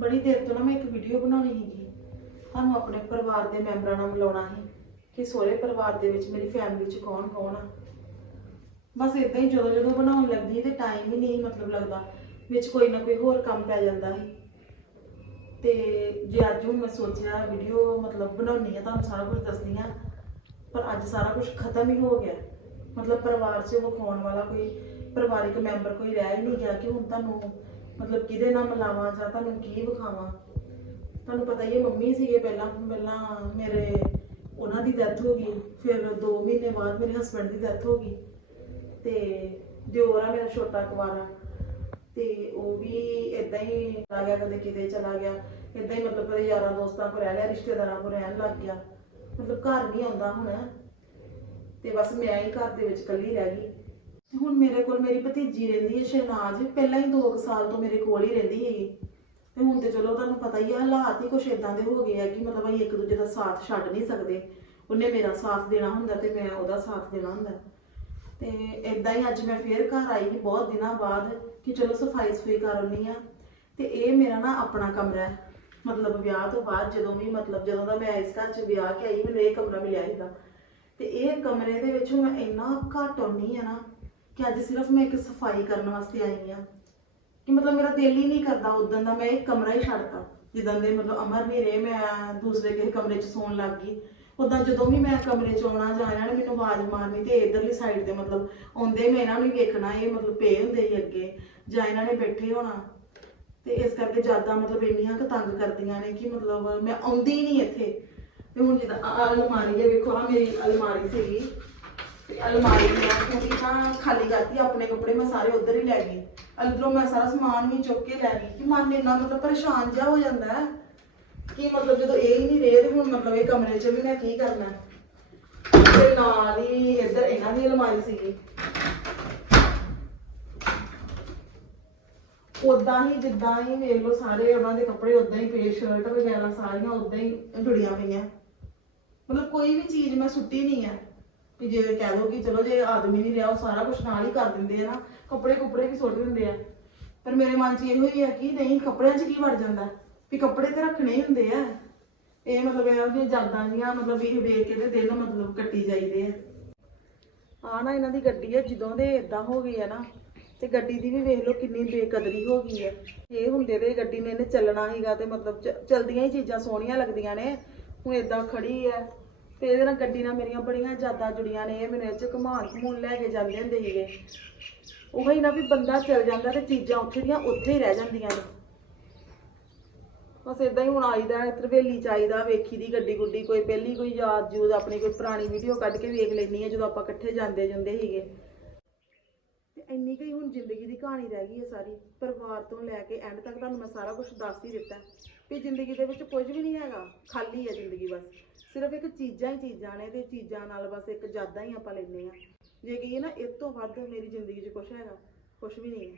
ਬੜੀ ਦੇਰ ਤੋਂ ਨਾ ਮੈਂ ਇੱਕ ਵੀਡੀਓ ਬਣਾਉਣੀ ਸੀਗੀ। ਤੁਹਾਨੂੰ ਆਪਣੇ ਪਰਿਵਾਰ ਦੇ ਮੈਂਬਰਾਂ ਨਾਲ ਮਿਲਾਉਣਾ ਸੀ ਕਿ ਸਹੁਰੇ ਪਰਿਵਾਰ ਦੇ ਵਿੱਚ ਮੇਰੀ ਫੈਮਿਲੀ 'ਚ ਕੌਣ ਕੌਣ ਆ। ਬਸ ਇਦਾਂ ਹੀ ਜਦੋਂ ਜਦੋਂ ਬਣਾਉਣ ਲੱਗਦੀ ਤੇ ਟਾਈਮ ਹੀ ਨਹੀਂ ਮਤਲਬ ਲੱਗਦਾ, ਵਿੱਚ ਕੋਈ ਨਾ ਕੋਈ ਹੋਰ ਕੰਮ ਪੈ ਜਾਂਦਾ ਸੀ। ਤੇ ਜੇ ਅੱਜ ਹੁਣ ਮੈਂ ਸੋਚਿਆ ਵੀਡੀਓ ਮਤਲਬ ਬਣਾਉਣੀ ਆ, ਤੁਹਾਨੂੰ ਸਾਰਾ ਕੁਝ ਦੱਸਦੀ ਆ, ਪਰ ਅੱਜ ਸਾਰਾ ਕੁਝ ਖਤਮ ਹੀ ਹੋ ਗਿਆ। ਮਤਲਬ ਪਰਿਵਾਰ 'ਚ ਵਿਖਾਉਣ ਵਾਲਾ ਕੋਈ ਪਰਿਵਾਰਿਕ ਮੈਂਬਰ ਕੋਈ ਰਹਿ ਹੀ ਨਹੀਂ ਗਿਆ ਕਿ ਹੁਣ ਤੁਹਾਨੂੰ ਮਤਲਬ ਕਿਹਦੇ ਨਾਲ ਮਿਲਾਵਾਂ ਜਾਂ ਤੁਹਾਨੂੰ ਕੀ ਵਿਖਾਵਾਂ? ਤੁਹਾਨੂੰ ਪਤਾ ਹੀ ਹੈ, ਮੰਮੀ ਸੀਗੇ ਪਹਿਲਾਂ ਪਹਿਲਾਂ ਮੇਰੇ, ਉਹਨਾਂ ਦੀ ਡੈਥ ਹੋ ਗਈ। ਫਿਰ 2 ਮਹੀਨੇ ਬਾਅਦ ਮੇਰੇ ਹਸਬੰਡ ਦੀ ਡੈਥ ਹੋ ਗਈ। ਤੇ ਦਿਓਰ ਆ ਮੇਰਾ ਛੋਟਾ ਕੁਵਾਰਾ। ਤੇ ਉਹ ਵੀ ਇਦਾਂ ਹੀ ਚਲਾ ਗਿਆ, ਕਦੇ ਕਿਤੇ ਚਲਾ ਗਿਆ। ਇਦਾਂ ਹੀ ਮਤਲਬ ਕਦੇ ਯਾਰਾਂ ਦੋਸਤਾਂ ਕੋਲ ਰਹਿ ਲਿਆ ਰਿਸ਼ਤੇਦਾਰਾਂ ਕੋਲ ਰਹਿਣ ਲੱਗ ਗਿਆ। ਮਤਲਬ ਘਰ ਨਹੀਂ ਆਉਂਦਾ ਹੁਣ। ਤੇ ਬਸ ਮੈਂ ਹੀ ਘਰ ਦੇ ਵਿੱਚ ਇਕੱਲੀ ਰਹਿ ਗਈ। ਤੇ ਹੁਣ ਮੇਰੇ ਕੋਲ ਮੇਰੀ ਭਤੀਜੀ ਰਹਿੰਦੀ ਹੈ ਸ਼ਹਿਨਾਜ਼, ਪਹਿਲਾਂ ਹੀ 2 ਸਾਲ ਤੋਂ ਮੇਰੇ ਕੋਲ ਹੀ ਰਹਿੰਦੀ ਹੈਗੀ। ਤੇ ਹੁਣ ਤੇ ਚਲੋ ਤੁਹਾਨੂੰ ਪਤਾ ਹੀ ਆ, ਹਾਲਾਤ ਹੀ ਕੁਛ ਇਦਾਂ ਦੇ ਹੋ ਗਏ ਆ ਕਿ ਮਤਲਬ ਅਸੀਂ ਇੱਕ ਦੂਜੇ ਦਾ ਸਾਥ ਛੱਡ ਨਹੀਂ ਸਕਦੇ। ਉਹਨੇ ਮੇਰਾ ਸਾਥ ਦੇਣਾ ਹੁੰਦਾ ਤੇ ਮੈਂ ਉਹਦਾ ਸਾਥ ਦੇਣਾ ਹੁੰਦਾ। ਤੇ ਇਦਾਂ ਹੀ ਅੱਜ ਮੈਂ ਫੇਰ ਘਰ ਆਈ ਬਹੁਤ ਦਿਨਾਂ ਬਾਅਦ ਕਿ ਚਲੋ ਸਫ਼ਾਈ ਸਫ਼ਾਈ ਕਰ ਆਉਣੀ ਆ ਤੇ ਇਹ ਮੇਰਾ ਨਾ ਆਪਣਾ ਕਮਰਾ ਹੈ। ਮਤਲਬ ਵਿਆਹ ਤੋਂ ਬਾਅਦ ਜਦੋਂ ਵੀ ਮਤਲਬ ਜਦੋਂ ਦਾ ਮੈਂ ਇਸ ਘਰ 'ਚ ਵਿਆਹ ਕੇ ਆਈ, ਮੈਨੂੰ ਇਹ ਕਮਰਾ ਮਿਲਿਆ ਸੀਗਾ। ਤੇ ਇਹ ਕਮਰੇ ਦੇ ਵਿੱਚ ਮੈਂ ਇੰਨਾ ਘੱਟ ਆਉਣੀ ਆ ਨਾ ਕਿ ਅੱਜ ਸਿਰਫ ਮੈਂ ਇੱਕ ਸਫ਼ਾਈ ਕਰਨ ਵਾਸਤੇ ਆਈ ਆ ਕਿ ਮਤਲਬ ਮੇਰਾ ਦਿਲ ਹੀ ਨਹੀਂ ਕਰਦਾ ਉਦੋਂ ਦਾ ਮੈਂ ਇਹ ਕਮਰਾ ਹੀ ਛੱਡਤਾ। ਜਿੱਦਾਂ ਦੇ ਮਤਲਬ ਅਮਰ ਨਹੀਂ ਰਹੇ, ਮੈਂ ਦੂਸਰੇ ਕਿਸੇ ਕਮਰੇ 'ਚ ਸੌਣ ਲੱਗ ਗਈ। ਉਦਾਂ ਜਦੋਂ ਵੀ ਮੈਂ ਕਮਰੇ 'ਚ ਆਉਣਾ ਜਾਂ ਇਹਨਾਂ ਨੇ, ਮੈਨੂੰ ਆਵਾਜ਼ ਮਾਰਨੀ ਤੇ ਇਧਰਲੀ ਸਾਈਡ ਤੇ ਮਤਲਬ ਆਉਂਦੇ ਮੈਂ ਇਹਨਾਂ ਨੂੰ ਹੀ ਵੇਖਣਾ, ਇਹ ਮਤਲਬ ਪਏ ਹੁੰਦੇ ਸੀ ਅੱਗੇ, ਜਾਂ ਇਹਨਾਂ ਨੇ ਬੈਠੇ ਹੋਣਾ। ਤੇ ਇਸ ਕਰਕੇ ਜ਼ਿਆਦਾ ਮਤਲਬ ਇੰਨੀਆਂ ਕੁ ਤੰਗ ਕਰਦੀਆਂ ਨੇ ਕਿ ਮਤਲਬ ਮੈਂ ਆਉਂਦੀ ਹੀ ਨਹੀਂ ਇੱਥੇ। ਤੇ ਹੁਣ ਜਿੱਦਾਂ ਆਹ ਅਲਮਾਰੀ ਹੈ, ਵੇਖੋ ਆ ਮੇਰੀ ਅਲਮਾਰੀ ਸੀਗੀ। ਅਲਮਾਰੀ ਮੈਂ ਪੂਰੀ ਤਾਂ ਖਾਲੀ ਕਰਤੀ ਆਪਣੇ ਕੱਪੜੇ, ਮੈਂ ਸਾਰੇ ਉਧਰ ਹੀ ਲੈ ਗਈ। ਅੰਦਰੋਂ ਮੈਂ ਸਾਰਾ ਸਮਾਨ ਵੀ ਚੁੱਕ ਕੇ ਲੈ ਗਈ। ਕਿ ਮਨ ਇੰਨਾ ਮਤਲਬ ਪਰੇਸ਼ਾਨ ਜਿਹਾ ਹੋ ਜਾਂਦਾ ਹੈ। ਕਿ ਮਤਲਬ ਜਦੋਂ ਇਹ ਹੀ ਨਹੀਂ ਰਹੇ, ਤੇ ਹੁਣ ਮਤਲਬ ਇਹ ਕਮਰੇ 'ਚ ਵੀ ਮੈਂ ਕੀ ਕਰਨਾ ਤੇ ਨਾਲ ਹੀ ਇੱਧਰ ਇਹਨਾਂ ਦੀ ਅਲਮਾਰੀ ਸੀਗੀ। ਉਦਾਂ ਹੀ, ਜਿੱਦਾਂ ਹੀ ਵੇਖ ਲਓ ਸਾਰੇ ਉਹਨਾਂ ਦੇ ਕੱਪੜੇ ਉਦਾਂ ਹੀ ਪਏ ਸ਼ਰਟ ਵਗੈਰਾ ਸਾਰੀਆਂ ਉਦਾਂ ਹੀ ਜੁੜੀਆਂ ਪਈਆਂ। ਮਤਲਬ ਕੋਈ ਵੀ ਚੀਜ਼ ਮੈਂ ਸੁੱਟੀ ਨਹੀਂ ਹੈ। ਕਿ ਜੇ ਕਹਿ ਦੋ ਕਿ ਚਲੋ ਜੇ ਆਦਮੀ ਨਹੀਂ ਰਿਹਾ, ਉਹ ਸਾਰਾ ਕੁਝ ਨਾਲ ਹੀ ਕਰ ਦਿੰਦੇ ਆ ਨਾ, ਕੱਪੜੇ ਕੁਪੜੇ ਵੀ ਸੁੱਟ ਦਿੰਦੇ ਆ। ਪਰ ਮੇਰੇ ਮਨ 'ਚ ਇਹੋ ਹੀ ਹੈ ਕਿ ਨਹੀਂ, ਕੱਪੜਿਆਂ 'ਚ ਕੀ ਵੜ ਜਾਂਦਾ? ਵੀ ਕੱਪੜੇ ਤੇ ਰੱਖਣੇ ਹੀ ਹੁੰਦੇ ਆ। ਇਹ ਮਤਲਬ ਇਹੋ ਜਿਹੀਆਂ ਯਾਦਾਂ ਜੀਆਂ ਮਤਲਬ ਇਹ ਵੇਖ ਕੇ ਤੇ ਦਿਨ ਮਤਲਬ ਕੱਟੀ ਜਾਈਦੇ ਆ। ਆ ਨਾ ਇਹਨਾਂ ਦੀ ਗੱਡੀ ਆ, ਜਦੋਂ ਦੇ ਇਦਾਂ ਹੋ ਗਈ ਆ ਨਾ, ਤੇ ਗੱਡੀ ਦੀ ਵੀ ਵੇਖ ਲਓ ਕਿੰਨੀ ਬੇਕਦਰੀ ਹੋ ਗਈ ਹੈ ਇਹ ਹੁੰਦੇ ਤੇ ਗੱਡੀ ਨੇ ਇਹਨੇ ਚੱਲਣਾ ਹੀਗਾ ਤੇ ਮਤਲਬ ਚ- ਚਲਦੀਆਂ ਹੀ ਚੀਜ਼ਾਂ ਸੋਹਣੀਆਂ ਲੱਗਦੀਆਂ ਨੇ। ਹੁਣ ਇਦਾਂ ਖੜੀ ਹੈ ਤੇ ਇਹਦੇ ਨਾਲ ਗੱਡੀ ਨਾਲ ਮੇਰੀਆਂ ਬੜੀਆਂ ਯਾਦਾਂ ਜੁੜੀਆਂ ਨੇ, ਇਹ ਮੈਨੂੰ ਇਹ ਚ ਘਮਾਨ ਘਮੂਣ ਲੈ ਕੇ ਜਾਂਦੇ ਹੁੰਦੇ ਸੀਗੇ। ਉਹ ਹੀ ਨਾ ਵੀ ਬੰਦਾ ਚੱਲ ਜਾਂਦਾ ਤੇ ਚੀਜ਼ਾਂ ਉੱਥੇ ਦੀਆਂ ਉੱਥੇ ਹੀ ਰਹਿ ਜਾਂਦੀਆਂ ਨੇ। ਬਸ ਇਦਾਂ ਹੀ ਹੁਣ ਆਈਦਾ ਤਰਵੇਲੀ ਚ ਆਈਦਾ, ਵੇਖੀ ਦੀ ਗੱਡੀ ਗੁੱਡੀ, ਕੋਈ ਪਹਿਲੀ ਕੋਈ ਯਾਦ, ਜੂਦ ਆਪਣੀ ਕੋਈ ਪੁਰਾਣੀ ਵੀਡੀਓ ਕੱਢ ਕੇ ਵੇਖ ਲੈਣੀ ਹੈ, ਜਦੋਂ ਆਪਾਂ ਇਕੱਠੇ ਜਾਂਦੇ ਜਾਂਦੇ ਸੀਗੇ। ਤੇ ਇੰਨੀ ਕੁ ਹੀ ਹੁਣ ਜ਼ਿੰਦਗੀ ਦੀ ਕਹਾਣੀ ਰਹਿ ਗਈ ਹੈ ਸਾਰੀ, ਪਰਿਵਾਰ ਤੋਂ ਲੈ ਕੇ ਐਂਡ ਤੱਕ ਤੁਹਾਨੂੰ ਮੈਂ ਸਾਰਾ ਕੁਝ ਦੱਸ ਹੀ ਦਿੱਤਾ ਵੀ ਜ਼ਿੰਦਗੀ ਦੇ ਵਿੱਚ ਕੁਝ ਵੀ ਨਹੀਂ ਹੈਗਾ, ਖਾਲੀ ਹੈ ਜ਼ਿੰਦਗੀ ਬਸ। ਸਿਰਫ ਇੱਕ ਚੀਜ਼ਾਂ ਹੀ ਚੀਜ਼ਾਂ ਨੇ ਤੇ ਚੀਜ਼ਾਂ ਨਾਲ ਬਸ ਇੱਕ ਯਾਦਾਂ ਹੀ ਆਪਾਂ ਲੈਂਦੇ ਆ ਜੇ ਕਹੀਏ ਨਾ ਇਸ ਤੋਂ ਵੱਧ ਮੇਰੀ ਜ਼ਿੰਦਗੀ 'ਚ ਕੁਝ ਹੈਗਾ ਕੁਝ ਵੀ ਨਹੀਂ ਹੈ।